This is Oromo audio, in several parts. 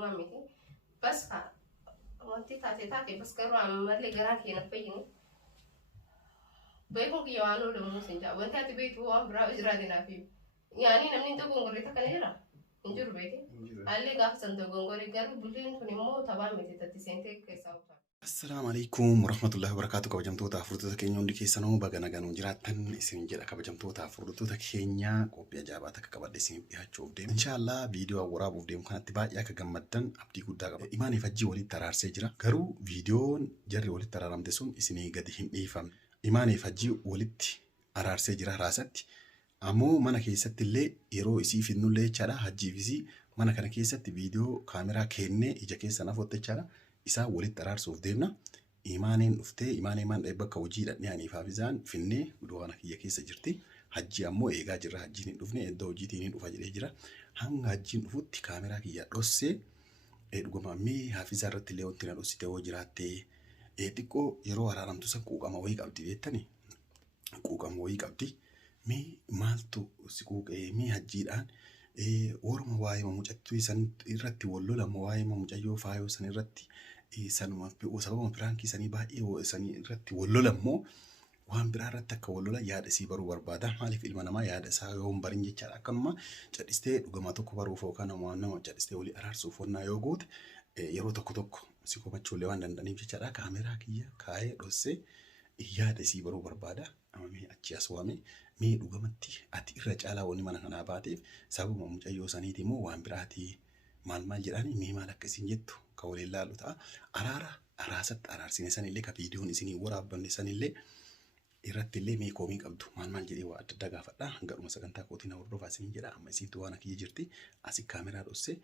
مامتي بس وانتي تاتي بس كرو عم اللي جراك ينفيني بيكون كي يوانو لو مسنجا وانت تبيت هو برا إجرادنا فيه يعني نمني تقول قريتها كنيرة نجور بيتي اللي قاف صندوق قري قرب بلين فنمو طبعا متى تتسنتك كيساو السلام عليكم ورحمة الله وبركاته. كبجمتوتا فردوتا كينيا وندي كيسانو باغانا غانو جراتن اسين جدا كبجمتوتا فردوتا كينيا كوبيا جاباتا كبد اسين بيهاچوف ديم ان شاء الله فيديو ورابوف ديم كانت با يا كغمدن ابدي غودا غبا ايماني فجي ولي ترارسي جرا غرو فيديو جري ولي ترارامدي سون اسيني غدي هيم فام ايماني فجي وليت ارارسي جرا راساتي امو مانا كيسات اللي يرو اسي فينو لي چارا حجي فيزي مانا كان كيسات فيديو كاميرا كيني اجا كيسانا فوتو چارا isa walitti araarsuuf deemna. Imaaneen dhuftee imaanee maan bakka hojiidhaan dhiyaanii faafisaan finnee duwwaana kiyya keessa jirti. Hajji ammoo eegaa jirra. Hajjiin hin dhufne iddoo hojiitiin hin dhufa jedhee jira. Hanga hajjiin dhufutti kaameraa kiyya dhossee dhuguma mee haafisaa irratti illee wanti na dhossite hoo jiraattee xiqqoo yeroo araaramtu san quuqama wayii qabdi beektani. Quuqama wayii qabdi. Mee maaltu si quuqee mee hajjiidhaan orma waa'ee mucattuu san irratti wal lolama waa'ee mucayyoo faayoo san irratti sanuma sababa piraankii sanii baay'ee sanii irratti wal lolammoo waan biraa irratti akka wal lola yaada isii baruu barbaada. Maaliif ilma namaa yaada isaa yoo hin barin jechaadha. Akkanuma cadhistee dhugamaa tokko baruuf yookaan waan nama cadhistee walii araarsuuf wannaa yoo goote yeroo tokko si komachuulee waan danda'aniif jechaadha. Kaameraa kiyya kaayee dhossee yaada isii baruu barbaada. Amamee achi as waamee mee dhugamatti ati irra caalaa wanni mana kanaa baateef sababa mucayyoo saniiti moo waan biraati maal jedhani mee maal akkasiin jettu ka waliin laalu ta'a. Araasatti araarsine sanillee ka viidiyoon isinii waraabbanne sanillee irratti illee mee koomii qabdu maal jedhee waa adda addaa gaafadha. Garuma sagantaa kootiin hordofaa isiniin jedha. Amma isiitu waan akkiyya jirti asi kaameraa dhossee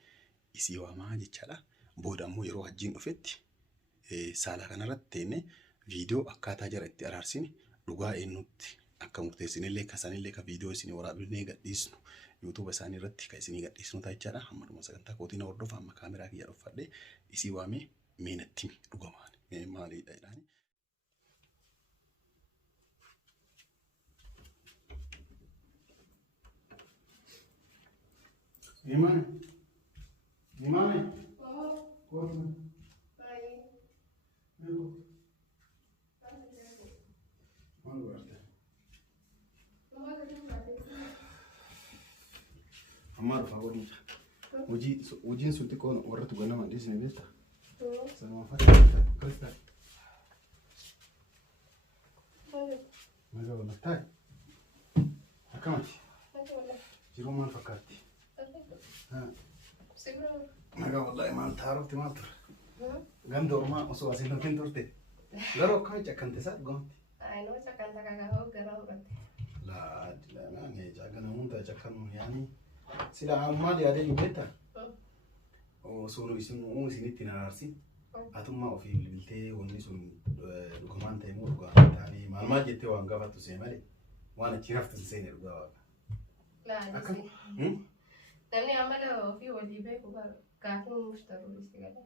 isii waamaa jechaadha. Booda ammoo yeroo hajjiin dhufetti saala kanarratti teenne viidiyoo akkaataa jara itti araarsine dhugaa eenyutti akka murteessinillee kasanillee ka viidiyoo isinii waraabnee gadhiisnu YouTube isaanii irratti ka isinii gadhiisnu ta'ichaadha. Hamma sagantaa kootiin hordofaa amma kaameraa kiyya dhuffadhee isii waamee mee natti dhugamaan mee maalidha jedhani. Imane. Kotu. Amar favori. Uji sulti kon warra tu gana mandi sini beta. Sama fa. Krista. Maga wala tai. Akamati. Jiro man fakati. Ha. Maga wallahi man taaruf timatur. Ganda orma oso asino kentorte. Garo kai chakante sa gonti. Ai no chakanta kaga ho garo urate. La na ne jagana hunta chakanu yani sila amma di ade yubeta o sunu isinu isinitti nararsi atumma ofi bilbilte wonni sun dokumenta imu ruga tani malma jette waan gafatu semale wana chiraftu sene ruga la nisi namni amala ofi wali be kuba kafin mushtaru istigale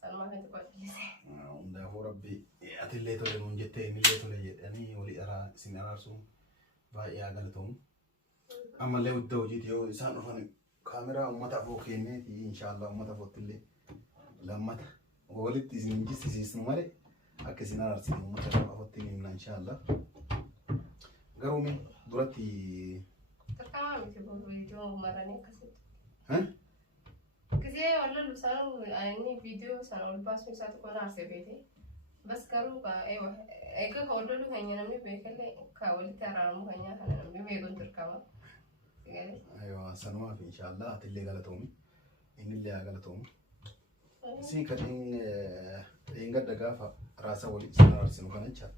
salma kan tqadilise unda ho rabbi atille to le jette ni le to le yani wali ara sinararsu ba ya galtum amma le uddo jiti yo isan rufan kamera ummata fo kenne ti inshallah ummata fo tille lamata walitti zinjisi sisnu mare akasina arsi ummata fo tille inshallah garumi durati takama mi tibo video marani kasit ha kizye wala lusanu ani video sana ulbasu sat ko na sebete bas karu ka ewa eka ko dolu hanya namni bekele ka wali taramu hanya kana namni begon turkama ايوه سنوات ان شاء الله اللي قالتهم ان اللي قالتهم سي كدين ان قد دغافا راسا ولي سنار سنو كانچا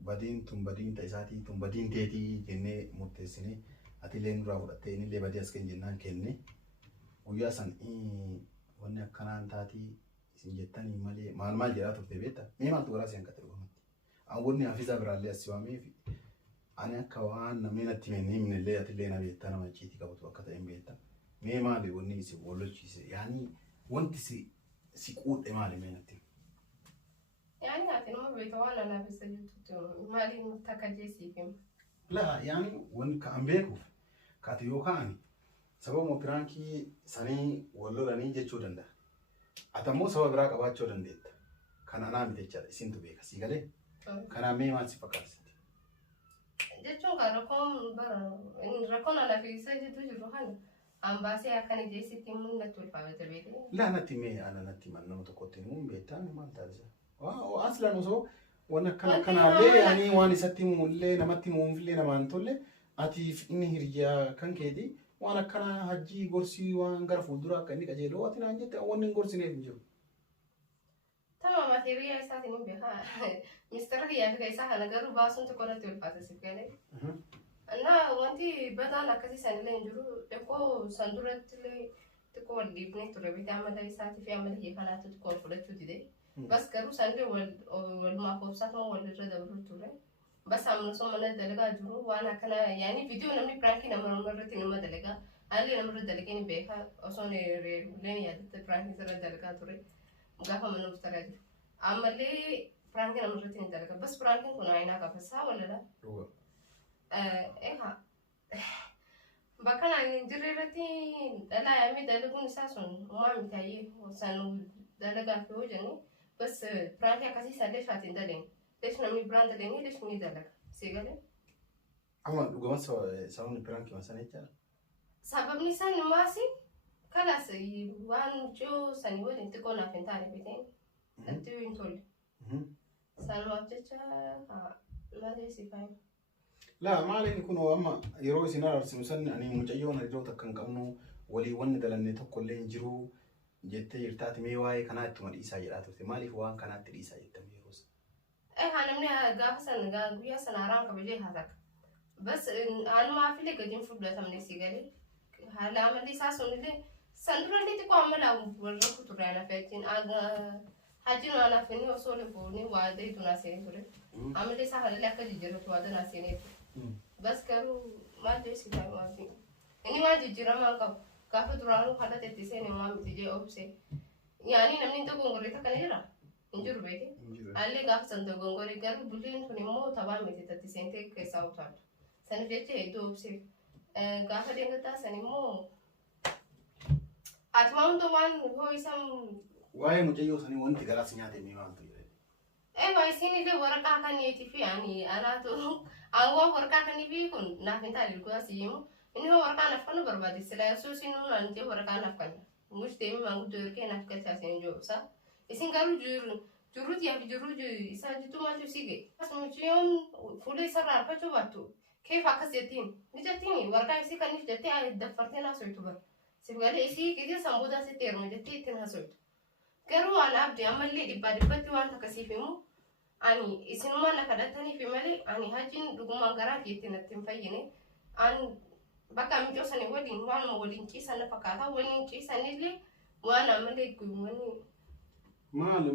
بدين تيساتي تم بدين تيتي كني متسني اتلين راودته ان اللي بدي اسكن جنان كني ويا سن وني كانان تاتي سنجتني مالي مال جراتو تبيتا مي ما توراسي ان كترغم اولني حافظا برالي اسوامي أنا كوان نمينا تمني من اللي أتلينا بيتنا ما جيتي كابوت وقت إم بيتا مي لي وني سي بولو شيء يعني وانت سي قود مالي مينا تيم يعني هاتين ما بيتوانا أنا بس جوتو مالي متكجي سيفيم لا يعني ون كأمبيكو كاتيو كاني Sababa mo pirankii sanii wallolanii jechuu danda'a. Atammoo sababa biraa qabaachuu dandeetta. Kan anaa miti jechaadha isintu beeka sii galee. Kanaa mee maal si fakkaata? Jechuun kan rakkoon ana keessa jiru kana ambaasee akkana jeesitti mul'atu ulfaata beekee. Laanatti mee ana natti nama tokkotti himuun beektaan maal taasisa? Aslan osoo waan akkanaallee yaani waan isatti himuullee namatti himuunfillee namaan tolle atiif inni hiriyaa kan keeti waan akkana hajjii gorsii waan gara fuulduraa akka inni qajeeloo ati naan jette wanni hin gorsineef hin jiru. Tama materiyaa isaatiin hin beekaa. Mistara kiyyaa fi isaa kana garuu baasuun tokko irratti ulfaata siif galee. Annaa wanti badaan akkasii sanillee hin jiru. Xiqqoo san duratti illee xiqqoo wal dhiibnee ture bitaa amala isaatii fi amala kee kanaatti xiqqoo wal fudhachuu dide. Bas garuu sanillee walumaa koobsaatuma walirra dabaluu ture. Bas amma osoo mana dalagaa jiru waan akkana yaani viidiyoo namni pirankii nama irratti nama dalagaa. Haalli namarra dalagee ni beekaa osoo leen yaadatte pirankii irra dalagaa ture. Gaafa mana mustara jiru. Ammallee pirankii namarratti ni dalaga. Bas pirankiin kun aynaa qabasaa walala. Bakka naan hin jirre irratti dhalaa yaamee dalaguun isaa sun uumaa mitaayee san dalagaa fi hojjenne bas pirankii akkasii sallee shaatiin daleen. Lees namni biraan daleen lees ni dalaga. Seegalee. Amma dhugaman sababni pirankii waan sana jechaadha. Sababni isaa numaasi kalas waan joo sanii waliin xiqqoo naaf hin taane beekeen. Ati hin tolle. Sanumaaf jecha malee si faayin. Laa maaliin kun amma yeroo isin ararsimu san ani mucayyoon hariiroota kan qabnu walii wanni dalanne tokko illee hin jiru jettee jirtaati mee waa'ee kanaa ittuma dhiisaa jedhaa turte maaliif waan kanaatti dhiisaa jettame yeroo sana? Namni gaafa sana guyyaa sana haraan kabajee haa takka. Bas anumaa filee gadiin fudhatamne si galee haala amalli isaa sunillee san durallee xiqqoo amala warra kuturraa ana fe'atiin hajjiin waan hafinni osoo lefuuni waa deetu naa seenee ture. Amalli isaa haalallee akka jijjiirratu waa danaa seenee ture. Bas garuu maal jeesi taa'u waafi. Inni waan jijjiiramaa qabu gaafa duraanuu haala teetti seenee waan miti jee obse. Yaani namni tokko gongoree takka ni jira. Hin jiru beekee. Haallee gaafa san gongoree garuu bulleen kun immoo taphaa miti teetti seentee keessaa utaadha. Saniif jecha hedduu obseef. Gaafa deemgataa san immoo ati waan waan ho'isan waa'ee mucayyoo sanii wanti garaas nyaate mee maaltu jedhe? Waa isin illee waraqaa kaniiti fi ani anaatu aangoo waraqaa kanii fi kun naaf hin taane ilkuudhaa si himu inni waraqaa naaf kan barbaade sila osoo isin naan jee waraqaa naaf kan mush deemi maanguddoo ergee naaf galchaa isin joobsa isin garuu jiruuti yaa fi jiruu isaa jitu maaltu si ga'e as mucayyoon fuula isarraa arfachuu baattu keef akkas jettiin ni jettiin waraqaa isii kaniif jettee daffartee naasoytu bara si galee isii qisee sambuudaa sitti heeruma jettee ittiin haasoytu. Garuu waan abdii ammallee dhibbatti waan akkasiif himu ani isinumaan na kadhatanii fi malee ani hajjiin dhugumaan garaa keetti natti hin fayyine ani bakka miicoo sanii waliin waanuma waliin ciisan na fakkaata waliin ciisanillee waan ammallee guyyumanni. Maal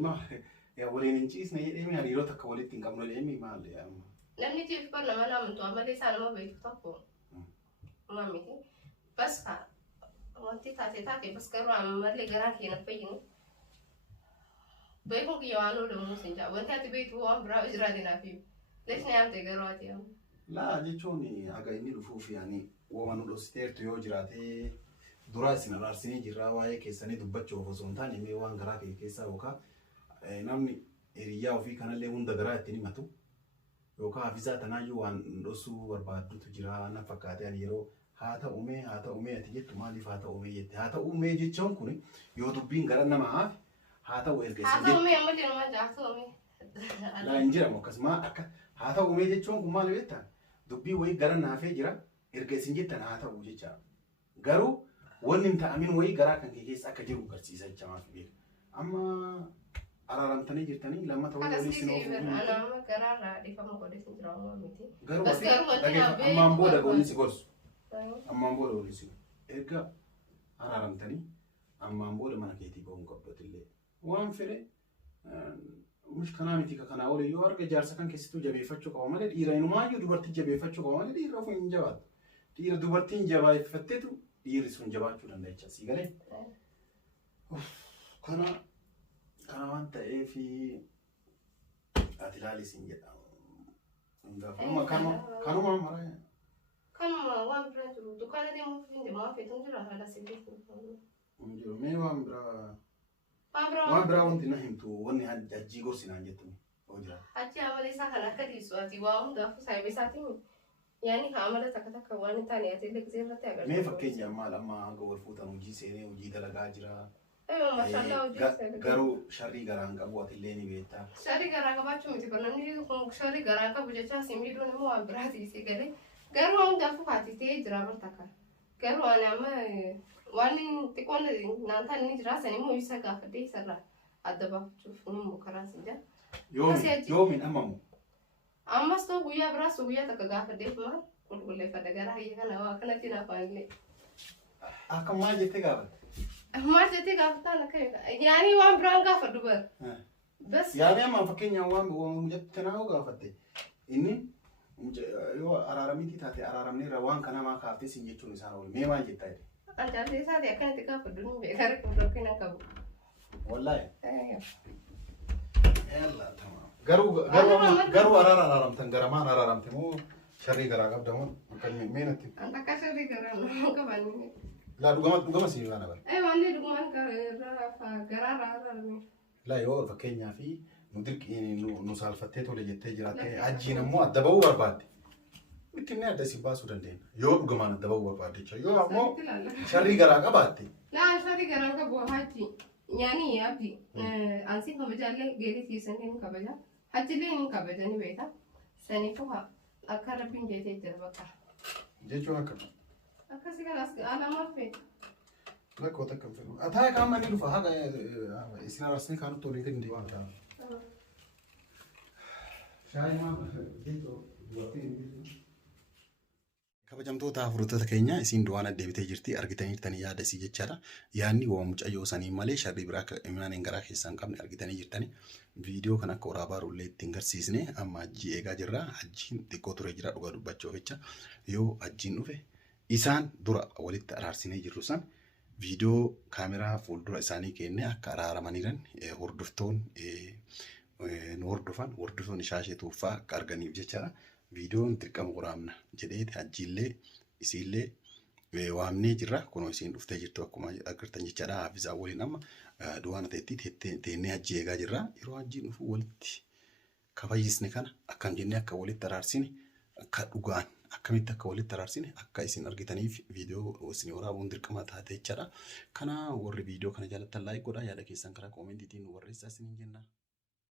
waliin hin ciisne jedhee hariiroo takka walitti hin qabnu jedhee maal yaama? Namni jiif bar nama naamantu ammallee isaa nama beeku tokko maamiti bas wanti taate bas garuu ammallee garaa kee na fayyine. Beekun kiyya waan ooluu sin jaa wanti ati beektu waan biraa jiraate naaf himu. Leesni yaamte garuu ati yamu. Laa jechuun haga inni dhufuuf yaani waan dhositeertu yoo jiraate dura isin araarsinii jirraa waa'ee keessanii dubbachuuf osoo hin taane mee waan garaa kee keessaa yookaan namni hiriyyaa ofii kanallee hunda garaa ittiin himatu yookaan hafizaa tanaayyuu waan dhosuu barbaaddutu jira na fakkaate ani yeroo haa ta'umee ati jettu maaliif haa ta'umee jette haa ta'umee jechuun kun yoo dubbiin gara nama haafi haa ta'u erga isin haa ta'umee amma jedhama haa ta'umee. Laa hin jedhamu akkasuma akka haa ta'umee jechuun kun maal beektaa dubbii wayii gara naafee jira erga isin jettan haa ta'u jecha garuu wanni hin ta'amin wayii garaa kan kee keessa akka jiru agarsiisa jecha maaf beeka amma araaramtanii jirtanii lammata wayii waliin isin oofuu ana amma garaarraa dhiifama godhesin jira uumaa miti. Garuu ammaan booda goonni si gorsu ammaan booda goonni si erga araaramtanii ammaan booda mana keetii bahuun qabdatillee waan fedhe mushkanaa miti kanaa waliin yoo arga jaarsa kan keessattuu jabeeffachuu qaba malee dhiira inumaayyuu dubartii jabeeffachuu qaba malee dhiira ofii hin jabaatu. Dhiira dubartiin jabeeffatteetu dhiirri sun jabaachuu danda'a jecha sii galee. Kana waan ta'eef ati ilaalis hin jedhamu. Kanuma mara Kan waan biraa jiru dukkaana deemuuf hin deemaa feetuun jira haala sibiitu. Mee waan biraa wanti na himtu wanni hajjii gorsinaan jettu hoo jira. Hajji amala isaa kan akka dhiisu ati waa hundaafuu saayibii isaatiin yaani amala takka waan hin taane ati illee gisee irratti agarsiisa. Mee fakkeenya maal amma hanga wal fuutan hojii seenee hojii dalagaa jira. Mashallah hojii garuu sharrii garaan qabu ati illee ni beektaa. Sharrii garaa qabaachuu miti kun namni kun sharrii garaa qabu jecha simiidhuun immoo waan biraati isii galee garuu hundaafuu haatitee jira bartaka. Garuu ani amma waan xiqqoon naantaan inni jira san immoo isa gaafadhee isarraa adda baafachuuf ni mukaraa si jaa. Yoomiin ammamu. Ammas ta'u guyyaa biraas guyyaa takka gaafadhee maal qulqulleeffadha gara hayya kana waa kanatti naafaan illee. Akka maal jettee gaafatte? Maal jettee gaafataan akka yaani waan biraan gaafadhu bar. Bas. Yaani amma fakkeenyaan waan jettee naa gaafatte inni yoo araaramiti taate araaramneerra waan kana maa kaaftee sin jechuun isaan oolu mee maal jettaa jedhe? Anjaallee isaati akkanatti gaafadhu ni beekara qulqullina qabu. Wallahi. Yalla tamam. Garuu araaramtan garamaan araaramte moo sharrii garaa qabda moo akka meenatti? Anta akka sharrii garaa nuu qabanne. Laa dhugama si waan abar. Wanni dhugumaan garaa araaramne. Laa yoo fakkeenyaa fi nu saalfattee tole jettee jiraattee ajjiin ammoo adda bahuu barbaadde. Ittiin adda si baasuu dandeenya. Yoo dhugumaan adda bahuu barbaadde jechuudha. Yoo ammoo sharrii garaa qabaatte. Laa sharrii garaa qabu hajji. Yaani abdi ansi kabajaalee geerii tiisanii ni kabaja. Hajjilee ni kabaja ni beeka. Saniifuu akka rabbiin jeetee jira bakka. Jechuun akkam. Akkasii kanaas alaamaaf beeka. Rakkoota akkam fedhu. Ataa qaama ni dhufa haga isin ararsanii kaanutti olii gadi deemaa ta'a. Shaayi maal jechuun dubartii kabajamtoota furtoota keenya isin du'aan deebitee jirti argitanii yaada isii jechaadha. Yaadni waa mucayyoo sanii malee sharrii biraa imaaneen garaa keessaa hin qabne argitanii jirtani. Viidiyoo kan akka waraabaa rullee ittiin garsiisne amma ajjii eegaa jirra. Ajjiin xiqqoo ture jira dhugaa dubbachuuf jecha. Yoo ajjiin dhufe isaan dura walitti araarsinee jirru san viidiyoo kaameraa fuuldura isaanii kenne akka araaramaniiran hordoftoonni shaashee tuuffaa akka arganiif jechaadha. Viidiyoon dirqama waraabna jedheeti ajjiillee isiillee waamnee jirra kunoo isiin dhuftee jirtu akkuma agartan jechaadha. Haafizaa waliin amma du'aana ta'etti teennee ajjii eegaa jirra. Yeroo ajjiin dhufu walitti kafayyisne kana akkam jennee akka walitti araarsine akka dhugaan akkamitti akka walitti araarsine akka isin argitaniif viidiyoo isin waraabuun dirqama taate jechaadha. Kana warri viidiyoo kana jaalattan laayik godhaa yaada keessan karaa koomentiitiin nu barreessaa isiniin jenna.